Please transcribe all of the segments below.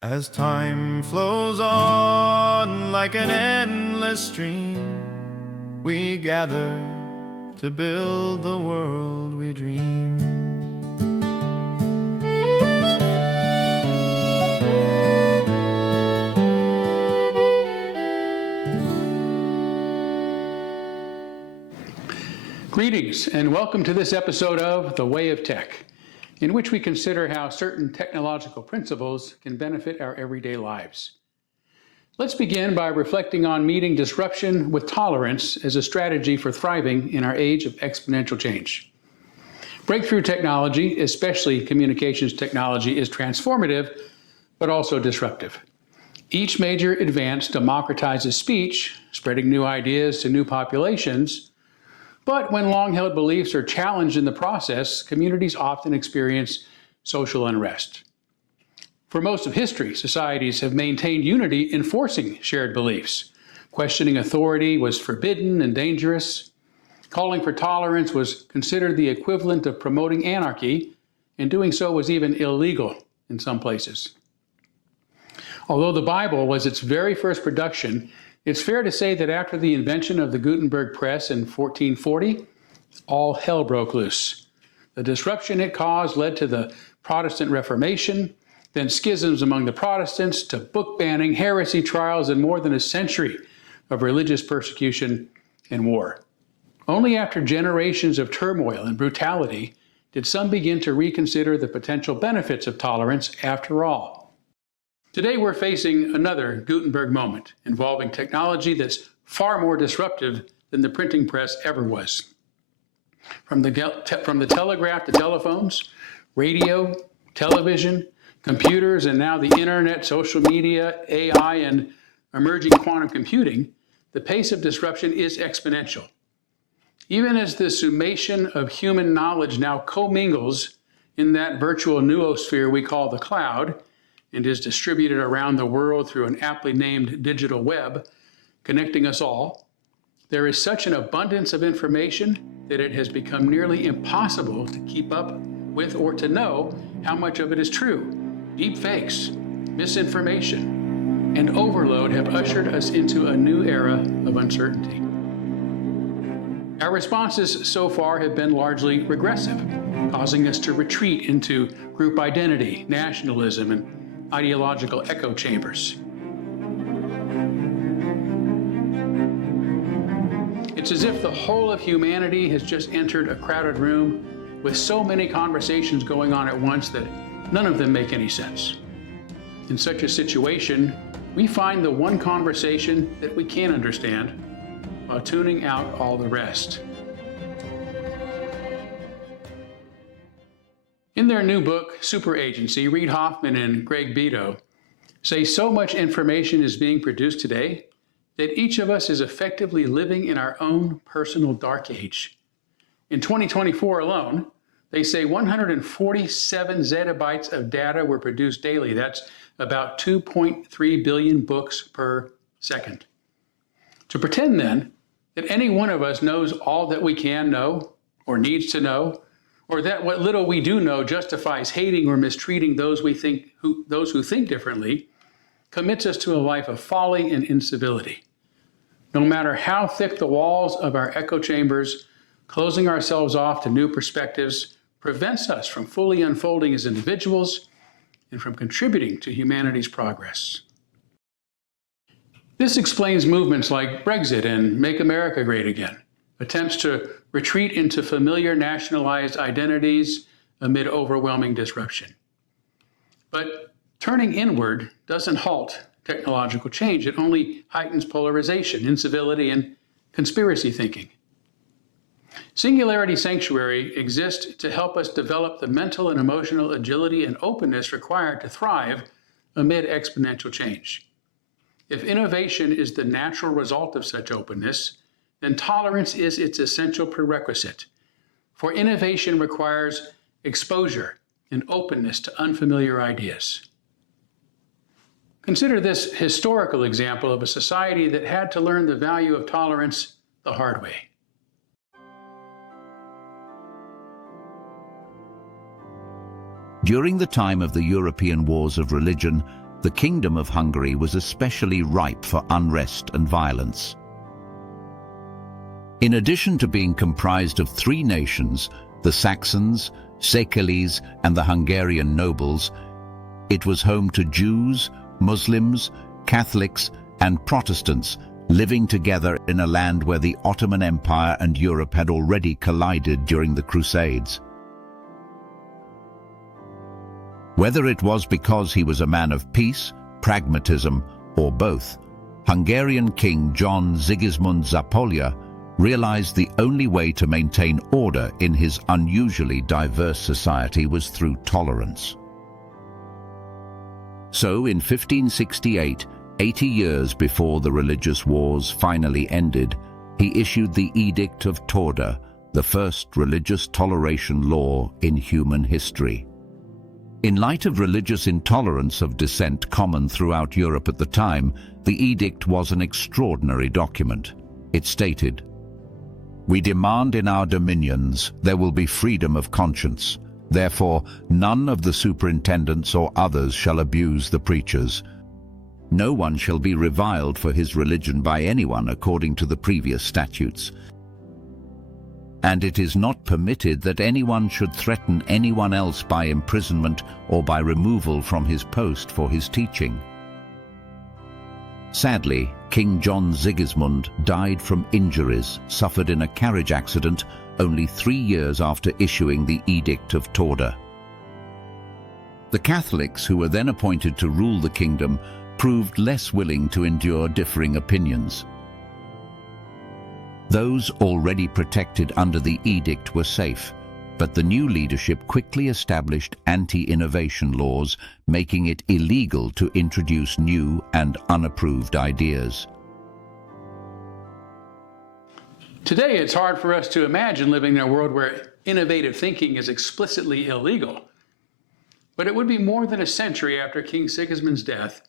As time flows on like an endless stream, we gather to build the world we dream. Greetings and welcome to this episode of The Way of Tech, in which we consider how certain technological principles can benefit our everyday lives. Let's begin by reflecting on meeting disruption with tolerance as a strategy for thriving in our age of exponential change. Breakthrough technology, especially communications technology, is transformative, but also disruptive. Each major advance democratizes speech, spreading new ideas to new populations. But when long-held beliefs are challenged in the process, communities often experience social unrest. For most of history, societies have maintained unity enforcing shared beliefs. Questioning authority was forbidden and dangerous. Calling for tolerance was considered the equivalent of promoting anarchy, and doing so was even illegal in some places. Although the Bible was its very first production, it's fair to say that after the invention of the Gutenberg press in 1440, all hell broke loose. The disruption it caused led to the Protestant Reformation, then schisms among the Protestants, to book banning, heresy trials, and more than a century of religious persecution and war. Only after generations of turmoil and brutality did some begin to reconsider the potential benefits of tolerance after all. Today we're facing another Gutenberg moment involving technology that's far more disruptive than the printing press ever was. From the telegraph to telephones, radio, television, computers, and now the internet, social media, AI, and emerging quantum computing, the pace of disruption is exponential. Even as the summation of human knowledge now commingles in that virtual noosphere we call the cloud, and is distributed around the world through an aptly named digital web, connecting us all, there is such an abundance of information that it has become nearly impossible to keep up with or to know how much of it is true. Deep fakes, misinformation, and overload have ushered us into a new era of uncertainty. Our responses so far have been largely regressive, causing us to retreat into group identity, nationalism, and ideological echo chambers. It's as if the whole of humanity has just entered a crowded room with so many conversations going on at once that none of them make any sense. In such a situation, we find the one conversation that we can understand while tuning out all the rest. In their new book, Super Agency, Reid Hoffman and Greg Beto say so much information is being produced today that each of us is effectively living in our own personal dark age. In 2024 alone, they say 147 zettabytes of data were produced daily. That's about 2.3 billion books per second. To pretend then that any one of us knows all that we can know or needs to know, or that what little we do know justifies hating or mistreating those who think differently, commits us to a life of folly and incivility. No matter how thick the walls of our echo chambers, closing ourselves off to new perspectives prevents us from fully unfolding as individuals and from contributing to humanity's progress. This explains movements like Brexit and Make America Great Again, attempts to retreat into familiar nationalized identities amid overwhelming disruption. But turning inward doesn't halt technological change. It only heightens polarization, incivility, and conspiracy thinking. Singularity Sanctuary exists to help us develop the mental and emotional agility and openness required to thrive amid exponential change. If innovation is the natural result of such openness, then tolerance is its essential prerequisite. For innovation requires exposure and openness to unfamiliar ideas. Consider this historical example of a society that had to learn the value of tolerance the hard way. During the time of the European wars of religion, the Kingdom of Hungary was especially ripe for unrest and violence. In addition to being comprised of three nations, the Saxons, Székelys, and the Hungarian nobles, it was home to Jews, Muslims, Catholics, and Protestants living together in a land where the Ottoman Empire and Europe had already collided during the Crusades. Whether it was because he was a man of peace, pragmatism, or both, Hungarian King John Sigismund Zapolya realized the only way to maintain order in his unusually diverse society was through tolerance. So in 1568, 80 years before the religious wars finally ended, he issued the Edict of Torda, the first religious toleration law in human history. In light of religious intolerance of dissent common throughout Europe at the time, the edict was an extraordinary document. It stated, "We demand in our dominions there will be freedom of conscience. Therefore, none of the superintendents or others shall abuse the preachers. No one shall be reviled for his religion by anyone according to the previous statutes. And it is not permitted that anyone should threaten anyone else by imprisonment or by removal from his post for his teaching." Sadly, King John Sigismund died from injuries suffered in a carriage accident only 3 years after issuing the Edict of Torda. The Catholics, who were then appointed to rule the kingdom, proved less willing to endure differing opinions. Those already protected under the edict were safe, but the new leadership quickly established anti-innovation laws, making it illegal to introduce new and unapproved ideas. Today, it's hard for us to imagine living in a world where innovative thinking is explicitly illegal. But it would be more than a century after King Sigismund's death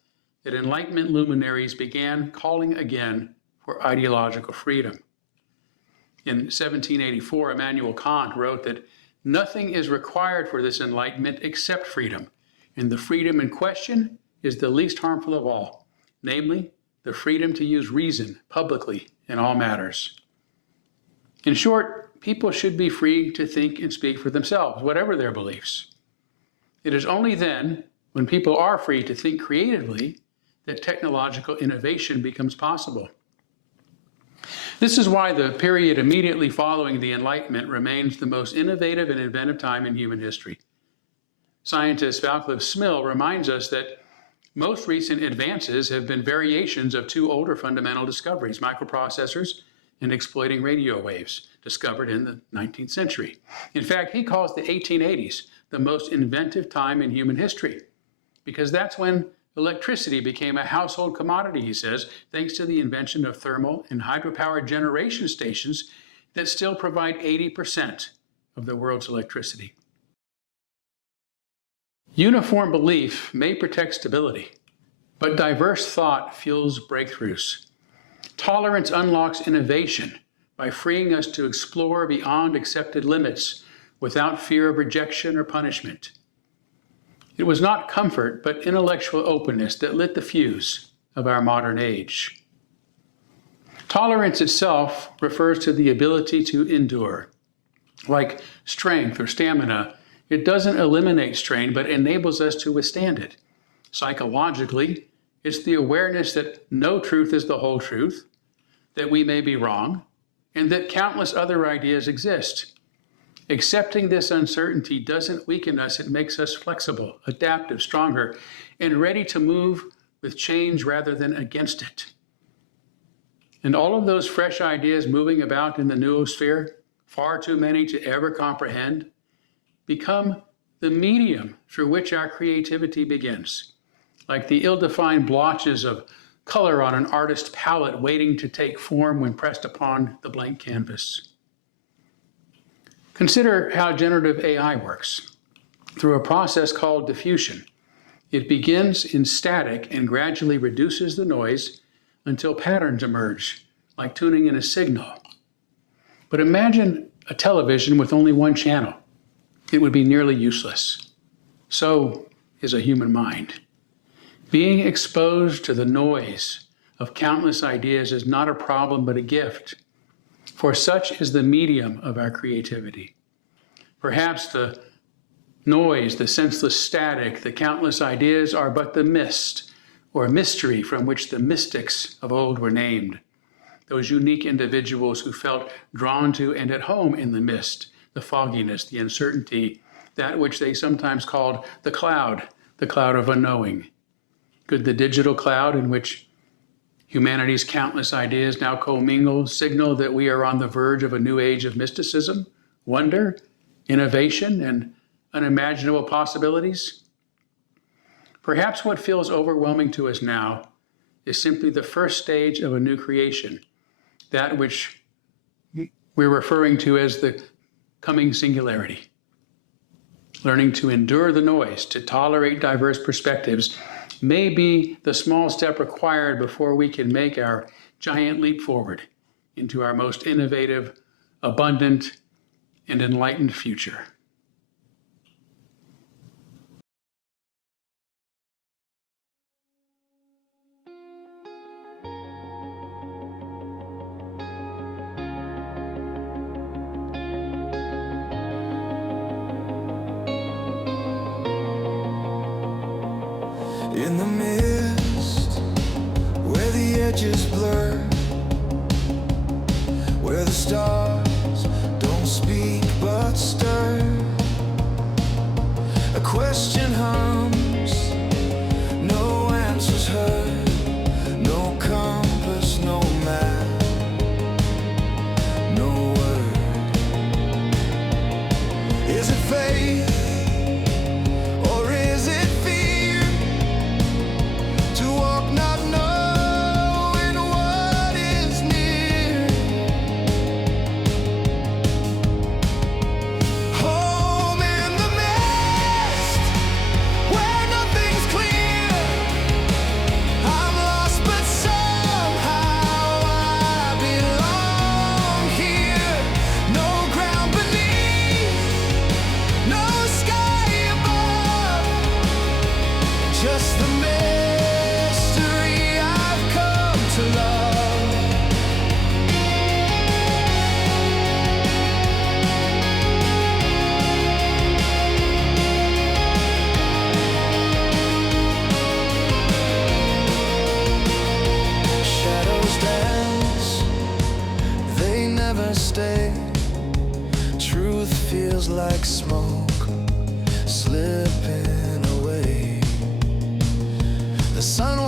that Enlightenment luminaries began calling again for ideological freedom. In 1784, Immanuel Kant wrote that nothing is required for this enlightenment except freedom, and the freedom in question is the least harmful of all, namely, the freedom to use reason publicly in all matters. In short, people should be free to think and speak for themselves, whatever their beliefs. It is only then, when people are free to think creatively, that technological innovation becomes possible. This is why the period immediately following the Enlightenment remains the most innovative and inventive time in human history. Scientist Vaclav Smil reminds us that most recent advances have been variations of two older fundamental discoveries, microprocessors and exploiting radio waves, discovered in the 19th century. In fact, he calls the 1880s the most inventive time in human history, because that's when electricity became a household commodity, he says, thanks to the invention of thermal and hydropower generation stations that still provide 80% of the world's electricity. Uniform belief may protect stability, but diverse thought fuels breakthroughs. Tolerance unlocks innovation by freeing us to explore beyond accepted limits without fear of rejection or punishment. It was not comfort, but intellectual openness that lit the fuse of our modern age. Tolerance itself refers to the ability to endure. Like strength or stamina, it doesn't eliminate strain, but enables us to withstand it. Psychologically, it's the awareness that no truth is the whole truth, that we may be wrong, and that countless other ideas exist. Accepting this uncertainty doesn't weaken us, it makes us flexible, adaptive, stronger, and ready to move with change rather than against it. And all of those fresh ideas moving about in the noosphere, far too many to ever comprehend, become the medium through which our creativity begins, like the ill-defined blotches of color on an artist's palette waiting to take form when pressed upon the blank canvas. Consider how generative AI works. Through a process called diffusion, it begins in static and gradually reduces the noise until patterns emerge, like tuning in a signal. But imagine a television with only one channel. It would be nearly useless. So is a human mind. Being exposed to the noise of countless ideas is not a problem but a gift, for such is the medium of our creativity. Perhaps the noise, the senseless static, the countless ideas are but the mist or mystery from which the mystics of old were named. Those unique individuals who felt drawn to and at home in the mist, the fogginess, the uncertainty, that which they sometimes called the cloud of unknowing. Could the digital cloud in which humanity's countless ideas now commingle signal that we are on the verge of a new age of mysticism, wonder, innovation, and unimaginable possibilities? Perhaps what feels overwhelming to us now is simply the first stage of a new creation, that which we're referring to as the coming singularity. Learning to endure the noise, to tolerate diverse perspectives, may be the small step required before we can make our giant leap forward into our most innovative, abundant, and enlightened future. In the mist, where the edges blur, where the stars don't speak but stir, a question hums, no answers heard, no compass, no map, no word. Is it faith? Just the mystery I've come to love. Shadows dance, they never stay. Truth feels like smoke slipping away. The sun